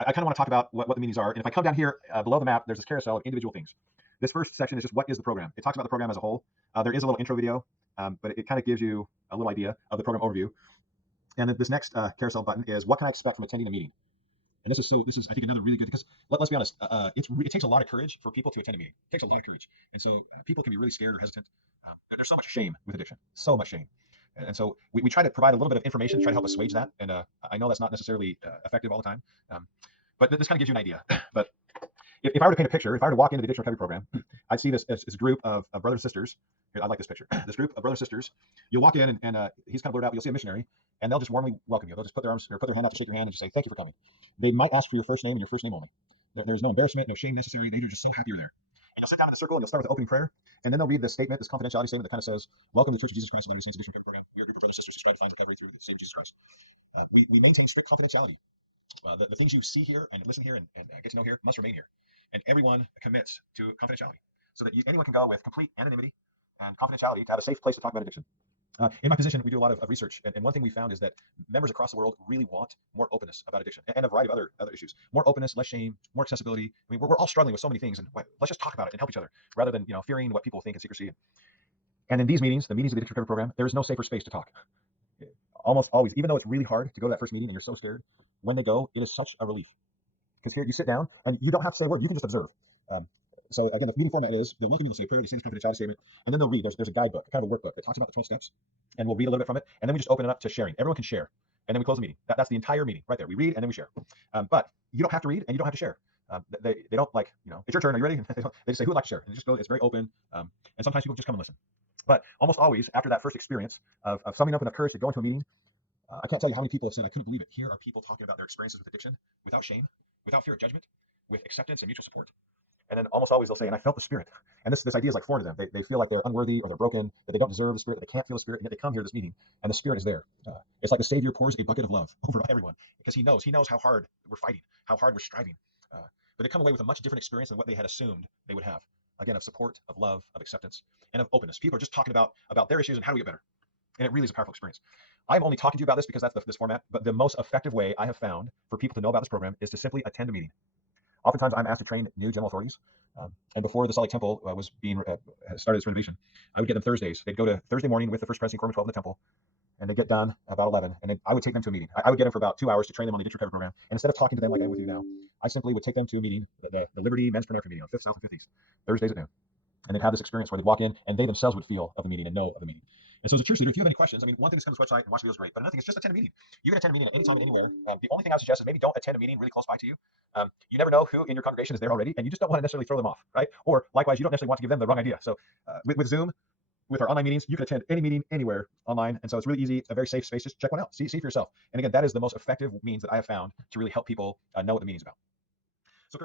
I kind of want to talk about what the meanings are. And if I come down here below the map, there's this carousel of individual things. This first section is just what is the program. It talks about the program as a whole. There is a little intro video, but it kind of gives you a little idea of the program overview. And then this next carousel button is what can I expect from attending a meeting. And this is I think another really good because let's be honest, it takes a lot of courage for people to attend a meeting. It takes a lot of courage, and so people can be really scared or hesitant. There's so much shame with addiction, so much shame. And so we try to provide a little bit of information to try to help assuage that. And I know that's not necessarily effective all the time, but this kind of gives you an idea. But if I were to paint a picture, if I were to walk into the addiction recovery program, I'd see this group of brothers and sisters. Here, I like this picture. This group of brothers and sisters. You'll walk in and he's kind of blurred out, but you'll see a missionary, and they'll just warmly welcome you. They'll just put their arms or put their hand out to shake your hand and just say, "Thank you for coming." They might ask for your first name and your first name only. There's no embarrassment, no shame necessary. They're just so happy you're there. And you'll sit down in the circle and you'll start with the opening prayer, and then they'll read this statement, this confidentiality statement that kind of says, "Welcome to the Church of Jesus Christ of Latter-day Saints Addiction Recovery Program. We are a group of brothers and sisters who strive to find recovery through the Savior Jesus Christ. We maintain strict confidentiality. The things you see here and listen here and get to know here must remain here. And everyone commits to confidentiality so that anyone can go with complete anonymity and confidentiality to have a safe place to talk about addiction." In my position, we do a lot of research, and one thing we found is that members across the world really want more openness about addiction and a variety of other issues. More openness, less shame, more accessibility. I mean, we're all struggling with so many things, and let's just talk about it and help each other rather than fearing what people think in secrecy. And in these meetings, the meetings of the addiction recovery program, there is no safer space to talk. Almost always, even though it's really hard to go to that first meeting and you're so scared, when they go, it is such a relief. Because here you sit down and you don't have to say a word, you can just observe. So again, the meeting format is they'll welcome you, they'll say a prayer, they say this confidentiality statement, and then they'll read. There's a guidebook, kind of a workbook that talks about the 12 steps, and we'll read a little bit from it, and then we just open it up to sharing. Everyone can share, and then we close the meeting. That's the entire meeting right there. We read and then we share. But you don't have to read and you don't have to share. They don't like, it's your turn. Are you ready? They just say, who would like to share? And just go. It's very open. And sometimes people just come and listen. But almost always, after that first experience of summing up enough courage to go into a meeting, I can't tell you how many people have said, "I couldn't believe it. Here are people talking about their experiences with addiction without shame, without fear of judgment, with acceptance and mutual support." And then almost always they'll say, "And I felt the Spirit." And this idea is like foreign to them. They feel like they're unworthy or they're broken, that they don't deserve the Spirit, that they can't feel the Spirit, and yet they come here to this meeting, and the Spirit is there. It's like the Savior pours a bucket of love over everyone because He knows how hard we're fighting, how hard we're striving. But they come away with a much different experience than what they had assumed they would have. Again, of support, of love, of acceptance, and of openness. People are just talking about their issues and how do we get better. And it really is a powerful experience. I'm only talking to you about this because that's this format, but the most effective way I have found for people to know about this program is to simply attend a meeting. Oftentimes, I'm asked to train new general authorities. And before the Salt Lake Temple was being started its renovation, I would get them Thursdays. They'd go to Thursday morning with the First Presidency Quorum 12 in the temple, and they'd get done about 11. And then I would take them to a meeting. I would get them for about 2 hours to train them on the addiction recovery program. And instead of talking to them like I'm with you now, I simply would take them to a meeting, the Liberty Men's Pornography meeting on 5th, South, and 5th East, Thursdays at noon. And they'd have this experience where they'd walk in and they themselves would feel of the meeting and know of the meeting. And so as a church leader, if you have any questions, I mean, one thing is come to this website and watch videos, great. But another thing is just attend a meeting. You can attend a meeting at any time, anywhere. The only thing I would suggest is maybe don't attend a meeting really close by to you. You never know who in your congregation is there already, and you just don't want to necessarily throw them off, right? Or likewise, you don't necessarily want to give them the wrong idea. So with Zoom, with our online meetings, you can attend any meeting anywhere online. And so it's really easy, a very safe space. Just check one out, see for yourself. And again, that is the most effective means that I have found to really help people know what the meeting's about. So,